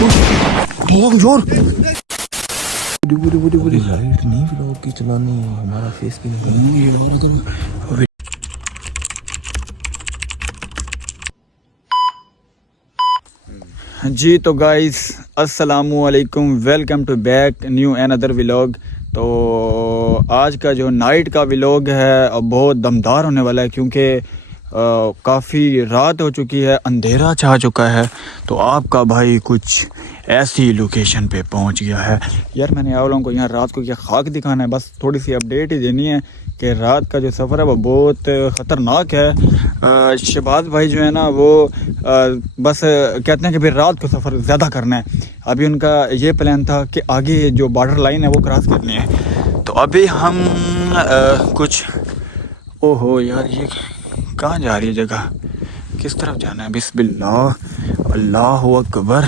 बहुत जोर लाइट नहीं व्लॉग की चलानी है, हमारा फेस भी नहीं। जी तो गाइस अस्सलामु अलैकुम, welcome to back new another vlog. तो आज का जो नाइट का व्लॉग है बहुत दमदार होने वाला है, क्योंकि काफ़ी रात हो चुकी है, अंधेरा छा चुका है। तो आपका भाई कुछ ऐसी लोकेशन पे पहुंच गया है। यार मैंने आप लोगों को यहाँ रात को क्या खाक दिखाना है, बस थोड़ी सी अपडेट ही देनी है कि रात का जो सफ़र है वो बहुत ख़तरनाक है। शहबाज भाई जो है ना वो बस कहते हैं कि फिर रात को सफ़र ज़्यादा करना है। अभी उनका ये प्लान था कि आगे जो बॉर्डर लाइन है वो क्रॉस करनी है। तो अभी हम कुछ ओहो यार ये कहाँ जा रही है जगह, किस तरफ जाना है? बिस्मिल्लाह अल्लाहु अकबर।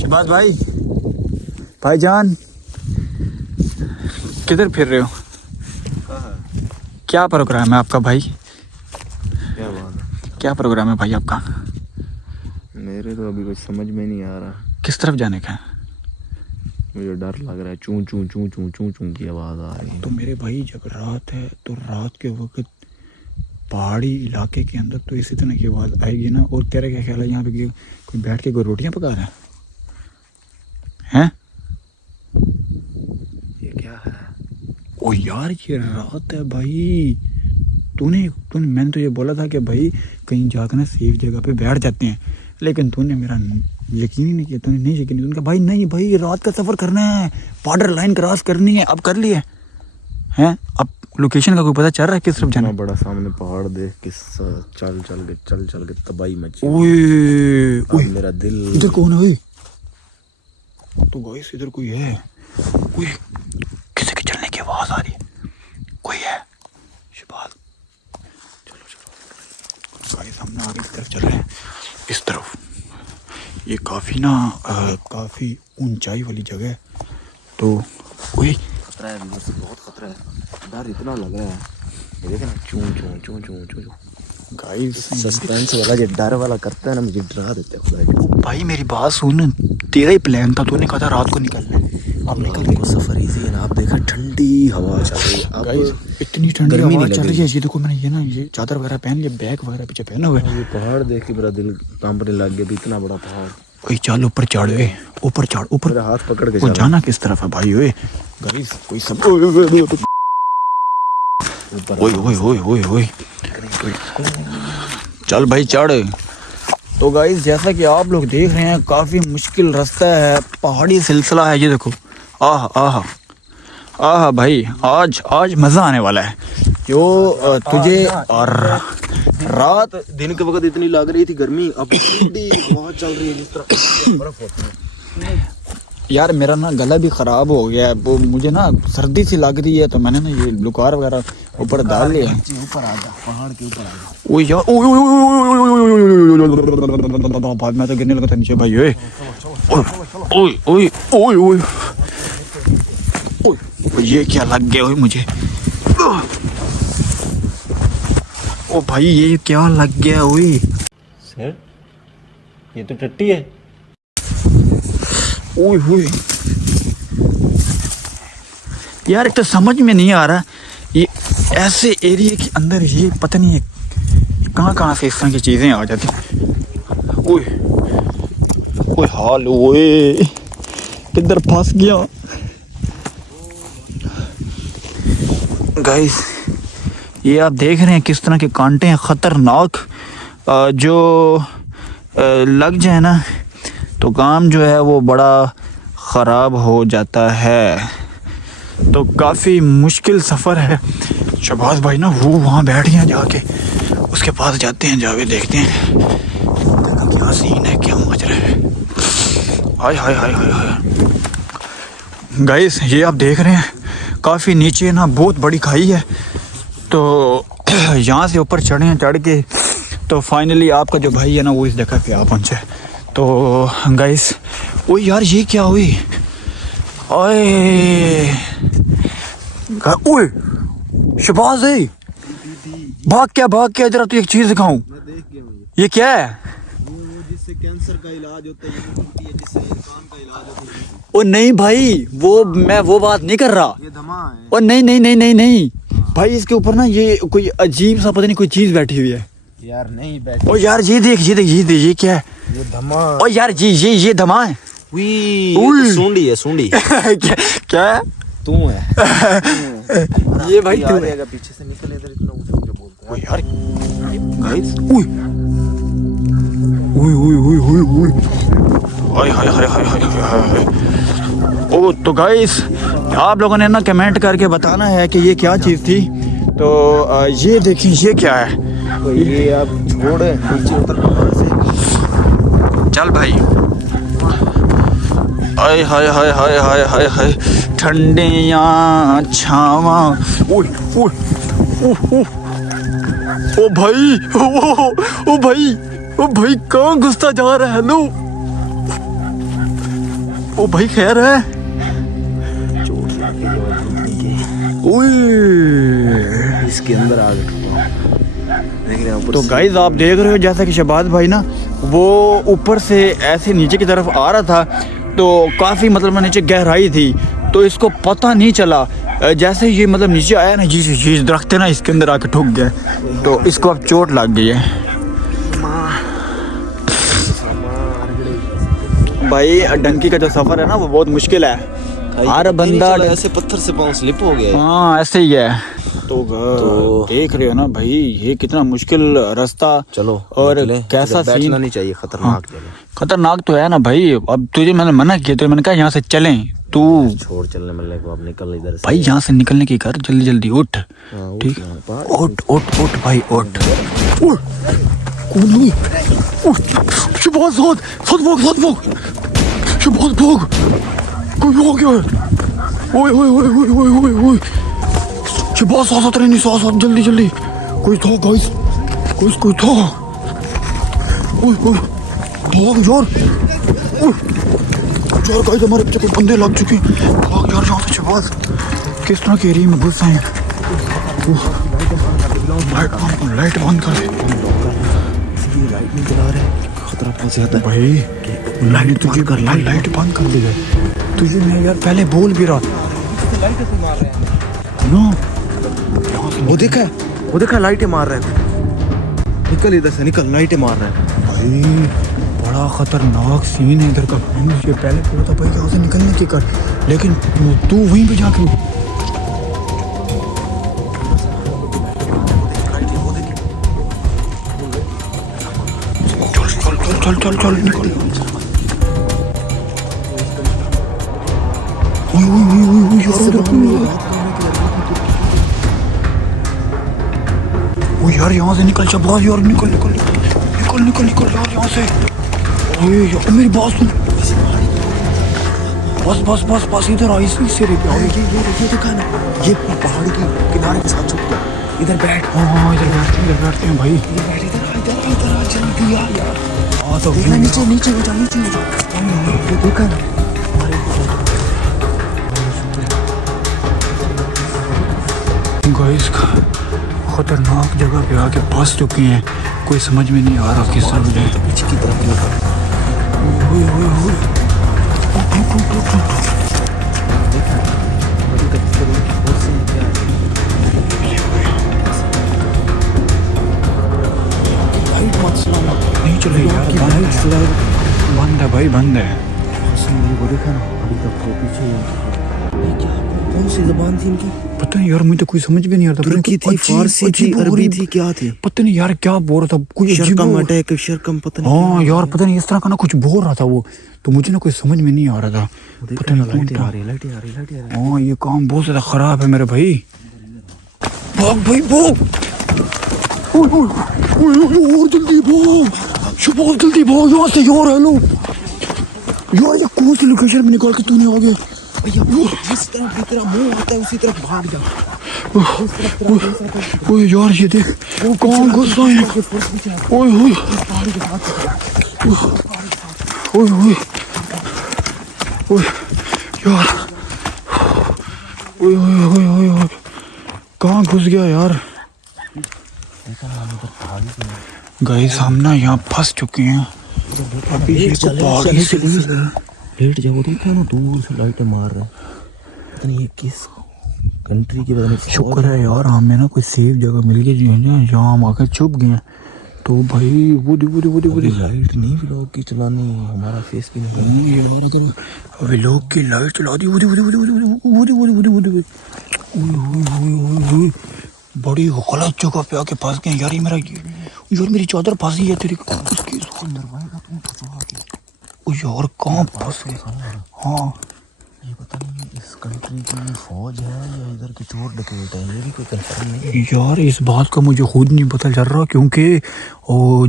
शहबाज भाई, भाईजान किधर फिर रहे हो? क्या प्रोग्राम है आपका भाई? क्या बात है? क्या प्रोग्राम है भाई आपका? मेरे तो अभी कुछ समझ में नहीं आ रहा। किस तरफ जाने का है? मुझे डर लग रहा है, चूं चूं चूं चूं चूं चूं की आवाज़ आ रही है। तो मेरे भाई जब रात है तो रात के वक्त पहाड़ी इलाके के अंदर तो इसी तरह की आवाज़ आएगी ना। और तेरा क्या ख्याल है, यहाँ पे कोई बैठ के कोई रोटियाँ पका रहा है? ये क्या है? ओ यार ये रात है भाई। तूने मैंने तो ये बोला था कि भाई कहीं जाकर ना सेफ जगह पे बैठ जाते हैं, लेकिन तूने मेरा यकीन ही नहीं किया। तूने नहीं यकीन, तूने कहा भाई नहीं भाई रात का सफ़र करना है, बॉर्डर लाइन क्रॉस करनी है। अब कर लिए हैं? अब लोकेशन का कोई पता चल रहा है किस तरफ जाना? बड़ा सामने पहाड़ देख के चल चल के तबाही मची। ओए ओए मेरा दिल। इधर कौन है? तो गाइस इधर कोई है, कोई किसी के चलने की आवाज़ आ रही है, कोई है। शहबाज चलो गाइस हम आगे इस तरफ चल रहे हैं, इस तरफ। ये काफ़ी ना काफ़ी ऊंचाई वाली जगह है। तो ओए खतरा है, अंदर से बहुत खतरा है, डर इतना लग रहा है। ये देखे ना, चूं चूं चूं चूं चूं। गाइस सस्पेंस वाला जो डर वाला करता है ना, मुझे डरा देते हैं खुदा के। भाई मेरी बात सुन, तेरा ही प्लान था, तूने कहा था रात को निकलना है, अब निकल गए। सफर इजी है ना। आप देखा ठंडी हवा चल रही है। गाइस इतनी ठंडी हवा चल रही है। ये देखो मैंने ये ना ये चादर वगैरह पहन लिया, बैग वगैरह पीछे पहना हुआ है। ये पहाड़ देख के मेरा दिल कांपने लग गया। इतना बड़ा पहाड़। ओए चल ऊपर चढ़, ऊपर चढ़, ऊपर। मेरा हाथ पकड़ के वो चल। जाना किस तरफ है भाई? ओए गाइस कोई सब ओए ओए ओए ओए ओए चल भाई चढ़। तो गाइस जैसा कि आप लोग देख रहे हैं काफ़ी मुश्किल रास्ता है, पहाड़ी सिलसिला है। ये देखो आह आह आह भाई, आज मज़ा आने वाला है। जो तुझे और रात दिन के वक्त इतनी लग रही थी गर्मी, अब ठंडी हवा चल रही है जिस तरह बर्फ होती है। यार मेरा ना गला भी ख़राब हो गया है, वो मुझे ना सर्दी सी लग रही है, तो मैंने ना ये बुखार वगैरह ऊपर डाल लिया। ऊपर आ जा, पहाड़ के ऊपर आ जा। ओए यार बाद में तो गिरने लगा था नीचे भाई। ओए ओए ओए ओए ओए ओए ये क्या लग गया ओए मुझे? ओ भाई ये क्या लग गया ओए? सर ये तो टट्टी है। ओए ओए यार एक तो समझ में नहीं आ रहा, ये ऐसे एरिया के अंदर ये पता नहीं है कहाँ से इस तरह की चीज़ें आ जाती। ओए ओए हाल ओए किधर फंस गया गाइस। ये आप देख रहे हैं किस तरह के कांटे हैं ख़तरनाक, जो लग जाए ना तो काम जो है वो बड़ा ख़राब हो जाता है। तो काफ़ी मुश्किल सफ़र है। शहबाज भाई ना वो वहाँ बैठ गए, जाके उसके पास जाते हैं, जाके देखते हैं देखा क्या सीन है, क्या मच रहा है। हाय हाय हाय हाय हाय गाइस ये आप देख रहे हैं काफ़ी नीचे ना बहुत बड़ी खाई है। तो यहाँ से ऊपर चढ़ के तो फाइनली आपका जो भाई है ना वो इस जगह पे आ पहुँचे। तो गाइस ओ यार ये क्या हुई? ओए ओए शहबाज है, भाग क्या जरा, तू एक चीज़ दिखाऊं। ये क्या है? जिससे कैंसर कैंसर का इलाज होता है, ये होती है जिससे इंसान का इलाज होता है। ओ नहीं भाई, मैं वो बात नहीं कर रहा। ये धमा है। ओ नहीं नहीं नहीं नहीं नहीं भाई, इसके ऊपर ना ये कोई अजीब सा पता नहीं कोई चीज बैठी हुई है। यार नहीं बैठ। ओ यार ये देख ये क्या है? ये धमा। ओ यार ये धमा है। उई सूंडी है, सूंडी। क्या है? तू है। ये भाई तू है। पीछे से निकल इधर, इतना ऊंचा ऊंचा बोलता है। ओ यार गाइस, उई उई उई उई उई हाय हाय हाय हाय हाय हाय। ओ तो गाइस, आप लोगों ने ना कमेंट करके बताना है कि ये क्या चीज़ थी। तो ये देखिए ये क्या है। तो ये आप छोड़ नीचे उतर पहाड़ से। चल भाई। हाय हाय हाय हाय हाय हाय हाय, ठंडियाँ छावा। ओए ओए ओ भाई, ओ भाई कहाँ घुसता जा रहा है? लो ओ भाई खैर है? चोट लग गई और टूटने की। ओए इसके अंदर आ गया। देख रहे हैं ऊपर तो से। गाइज आप देख रहे हो जैसा कि शहबाज भाई ना वो ऊपर से ऐसे नीचे की तरफ आ रहा था, तो काफ़ी मतलब नीचे गहराई थी, तो इसको पता नहीं चला। जैसे ये मतलब नीचे आया ना, जी दरख्त है ना, इसके अंदर आके ठुक गया, तो इसको अब चोट लग गई है। भाई डंकी का जो सफ़र है ना वो बहुत मुश्किल है। हर बंदा ऐसे पत्थर से पाँव स्लिप हो गया। हाँ ऐसे ही है। तो देख रहे हो ना भाई, ये कितना मुश्किल रास्ता। चलो और कैसा सीन। बैठना नहीं चाहिए, खतरनाक जगह। खतरनाक तो है ना भाई। अब तुझे मैंने मना किया, तो मैंने कहा यहाँ से चलें, तू छोड़ चलने मिलने को, अब निकल इधर से। भाई यहाँ से निकलने की कर, जल्दी जल्दी उठ। ठीक है, उठ उठ उठ भाई उठ। कौन हुई? शहबाज साथ भाग। कोई हो गया है। ओए शहबाज साथ रहनी, साथ जल्दी। कोई था गाइस, कोई था। ओए भाग यार गाइस, हमारे पीछे कुछ बंदे लग चुके हैं। भाग यार यहाँ से शहबाज। किस तरह के एरिया में घुस आए हैं। लाइट बंद कर दे। लाइट नहीं जला रहे, खतरा बहुत ज्यादा है भाई। लाइट तुझे कर, लाइट बंद कर दे। तुझे मैं यार पहले बोल भी रहा था। लाइट से मार रहे हैं नो, वो देखा लाइटें मार रहे हैं। निकल इधर से, निकल, लाइटें मार रहे हैं भाई बड़ा खतरनाक सीन है इधर का। मुझे पहले बोला था भाई यहाँ से निकलने की कर, लेकिन तू वहीं पे जाके चल निकल। यार यहाँ से निकल शहबाज यार, निकल यार यहाँ से। ओए यार मेरी बात सुन। बस इधर आई से रे। ये देखा ना, ये पहाड़ की किनारे के साथ छुप गया। इधर बैठ। हाँ इधर बैठते हैं भाई। इधर आ जल्दी यार। हाँ तो नीचे हो जा। ये देखा ना, गाइस खतरनाक जगह पे आके फंस चुके हैं। कोई समझ में नहीं आ रहा किस तरह जाए। पीछे की तरफ नहीं चले यार, बंद है भाई, बंद है। वो देखा ना, अभी तक वो पीछे। क्या कौन सी ज़बान थी इनकी? पता नहीं यार, मुझे तो कोई समझ भी नहीं आ रहा था। तुर्की थी, फारसी थी, अरबी थी, क्या थी? पता नहीं यार क्या बोल रहा था। कोई शरकम अटैक, शरकम पता नहीं। हाँ यार पता नहीं इस तरह का ना कुछ बोल रहा था वो, तो मुझे ना कोई समझ में नहीं आ रहा था। पता नहीं लाइटें आ रही। हाँ ये काम बहुत ज्यादा खराब है मेरे भाई। भाग भाई भाग। और जल्दी भाग शहबाज, जल्दी भाग यहाँ से यार। हेलो यार, ये कौन सी लोकेशन में निकाल के तूने आ गया? जिस तरफ भी तेरा मुंह होता है उसी तरफ भाग जा। ओए यार ये देख कौन गुस्सा है। ओए यार, ओए कहाँ घुस गया यार। गाइस हम ना यहाँ फंस चुके हैं। अभी ये को भागने से लेट जाओ, तुम क्या ना दूर से लाइटें मार रहे हैं, पता नहीं ये किस कंट्री की, पता नहीं। शुक्र है यार हमें ना कोई सेफ जगह मिल गई जो है ना, जहाँ हम आकर छुप गए हैं। तो भाई वो लाइट नहीं व्लॉग की चलानी, हमारा फेस भी नहीं यार, अगर व्लॉग की लाइट चला दी बड़ी गलत जगह पे आके फंस गए यार। यार मेरी चादर फंसी है तेरी उसकी यार, कहाँ फंस गए। हाँ ये पता नहीं इस कंट्री की फौज है या इधर के चोर डकैत है, ये भी कोई कंफर्म नहीं यार। इस बात का मुझे खुद नहीं पता चल रहा, क्योंकि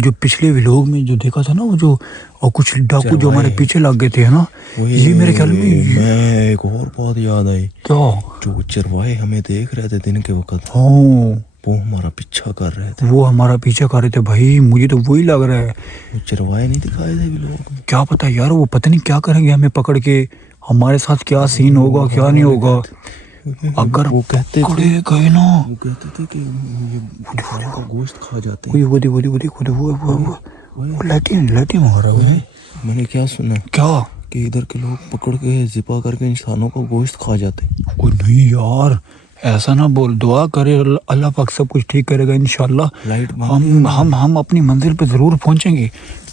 जो पिछले व्लॉग में जो देखा था ना, वो जो कुछ डाकू जो हमारे पीछे लग गए थे ना, ये मेरे ख्याल में। मैं एक और बात याद आई, क्या? जो चरवाहे हमें देख रहे थे दिन के वक्त, हाँ वो हमारा पीछा कर रहे थे। वो हमारा पीछा कर रहे थे भाई, मुझे तो वही लग रहा है। वो चरवाहे नहीं दिखाए थे व्लॉग में? क्या पता यार, वो पता नहीं क्या करेंगे हमें पकड़ के, हमारे साथ क्या सीन होगा क्या नहीं होगा। अगर वो कहते पकड़े गए ना, वो कहते थे कि ये इंसानों का गोश्त खा जाते हैं। वो लैटिन मार रहा है। मैंने क्या सुना, क्या? कि इधर के लोग पकड़ के जिपा करके इंसानों का गोश्त खा जाते हैं। कोई नहीं यार, ऐसा ना बोल। दुआ करे अल्लाह पाक सब कुछ ठीक करेगा इंशाल्लाह। लाइट हम अपनी मंजिल पे जरूर पहुंचेंगे,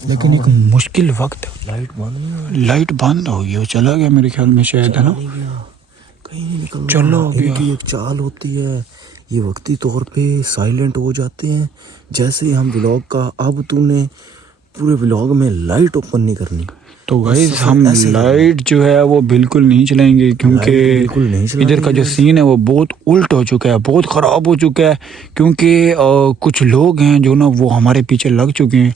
लेकिन एक मुश्किल वक्त। लाइट बंद हो गई, वो चला गया मेरे ख्याल में शायद, है ना? कहीं नहीं निकल चलो इनकी एक चाल होती है, ये वक्ती तौर पे साइलेंट हो जाते हैं। जैसे ही हम व्लॉग का, अब तूने पूरे व्लॉग में लाइट ओपन नहीं करनी, तो गाइस हम लाइट जो है वो बिल्कुल नहीं चलाएंगे, क्योंकि इधर का जो सीन है वो बहुत उल्ट हो चुका है, बहुत ख़राब हो चुका है। क्योंकि कुछ लोग हैं जो ना वो हमारे पीछे लग चुके हैं।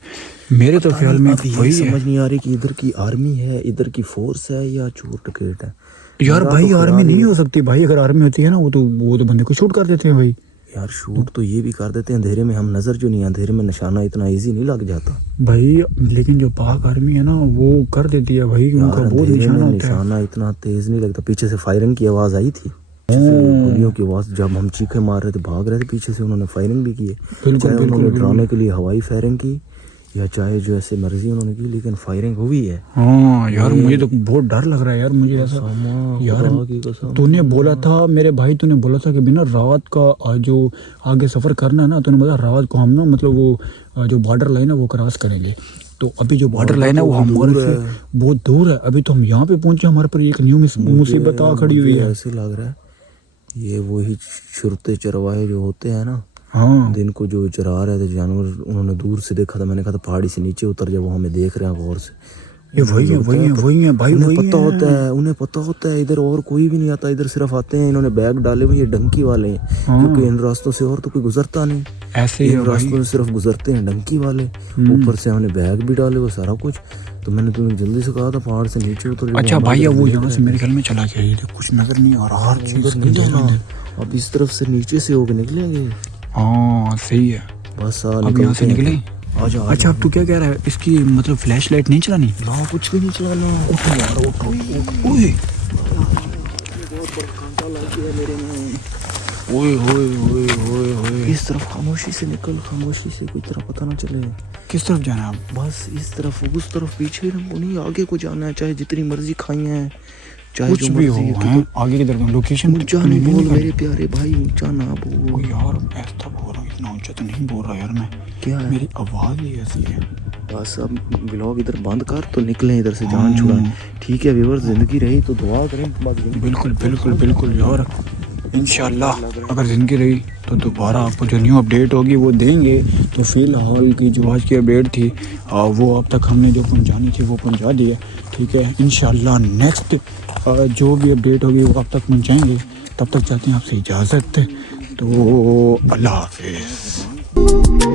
मेरे तो ख्याल में वही समझ नहीं आ रही कि इधर की आर्मी है, इधर की फोर्स है, या चोर डकैत है। यार भाई आर्मी नहीं हो सकती भाई, अगर आर्मी होती है ना वो तो बंदे को शूट कर देते हैं भाई। यार शूट तो ये भी कर देते हैं, अंधेरे में हम नजर जो नहीं, अंधेरे में निशाना इतना इजी नहीं लग जाता भाई। लेकिन जो पाक आर्मी है ना वो कर देती है भाई, उनका बहुत निशाना इतना तेज नहीं लगता। पीछे से फायरिंग की आवाज आई थी, गोलियों की आवाज, जब हम चीखे मार रहे थे, भाग रहे थे, पीछे से उन्होंने फायरिंग भी की है। चाहे उन्होंने डराने के लिए हवाई फायरिंग की या चाहे जो ऐसे मर्जी उन्होंने की, लेकिन फायरिंग हुई है। हाँ यार मुझे तो बहुत डर लग रहा है यार, मुझे ऐसा। यार तूने बोला था मेरे भाई, तूने बोला था कि बिना रात का जो आगे सफर करना है ना, तूने बोला रात को हम ना मतलब वो जो बॉर्डर लाइन है वो क्रॉस करेंगे। तो अभी जो बॉर्डर लाइन है वो हमारे से बहुत दूर है। अभी तो हम यहाँ पे पहुंचे, हमारे पर एक न्यू मुसीबत आ खड़ी हुई है। ऐसे लग रहा है ये वही छुरते चरवाहे जो होते हैं ना, हाँ, दिन को जो चरा रहे थे जानवर, उन्होंने दूर से देखा था। मैंने कहा था पहाड़ी से नीचे उतर जा, वो हमें देख रहे हैं गौर से। ये वही है भाई। उन्हें पता होता है इधर और कोई भी नहीं आता, इधर सिर्फ आते हैं, इन्होंने बैग डाले हुए, ये डंकी वाले हैं। क्योंकि इन रास्तों से और तो कोई गुजरता नहीं, ऐसे इन रास्तों से सिर्फ गुजरते हैं डंकी वाले। ऊपर से हमने बैग भी डाले हुए, सारा कुछ। तो मैंने तुम्हें जल्दी से कहा था पहाड़ से नीचे उतर। अच्छा भाई वो यहाँ से मेरे ख्याल में चला गया, ये कुछ नजर नहीं आ रहा। नहीं जाना, अब इस तरफ से नीचे से होकर निकलेंगे। हाँ सही है, बस अब यहाँ से निकले। आजा। अच्छा अब तू क्या कह रहा है, इसकी मतलब फ्लैश लाइट नहीं चलानी? ना कुछ भी नहीं चलाना। उठो यार उठो। ओए इस तरफ खामोशी से निकल, खामोशी से, कोई तरफ पता ना चले। किस तरफ जाना है? बस इस तरफ, उस तरफ पीछे नहीं, आगे को जाना है। चाहे जितनी मर्जी खाई है, चाहे कुछ भी हो, हैं आगे की तरफ। लोकेशन ऊंचा नहीं बोल मेरे प्यारे भाई, ऊंचा ना बोल यार। ऐसा बोल रहा, इतना ऊंचा तो नहीं बोल रहा यार मैं। क्या है? मेरी आवाज ही ऐसी है। बस अब व्लॉग इधर बंद कर तो निकले इधर से, जान छुड़ाएं। ठीक है व्यूअर्स, जिंदगी रही तो दुआ करें। बिल्कुल यार, इंशाल्लाह अगर जिंदगी रही तो दोबारा आपको जो न्यू अपडेट होगी वो देंगे। तो फिलहाल की जो आज की अपडेट थी वो अब तक हमने जो पहुंचानी थी वो पहुंचा दी है। ठीक है, इंशाल्लाह नेक्स्ट जो भी अपडेट होगी वो अब तक पहुंचाएंगे। तब तक चाहते हैं आपसे इजाज़त, तो अल्लाह हाफिज़।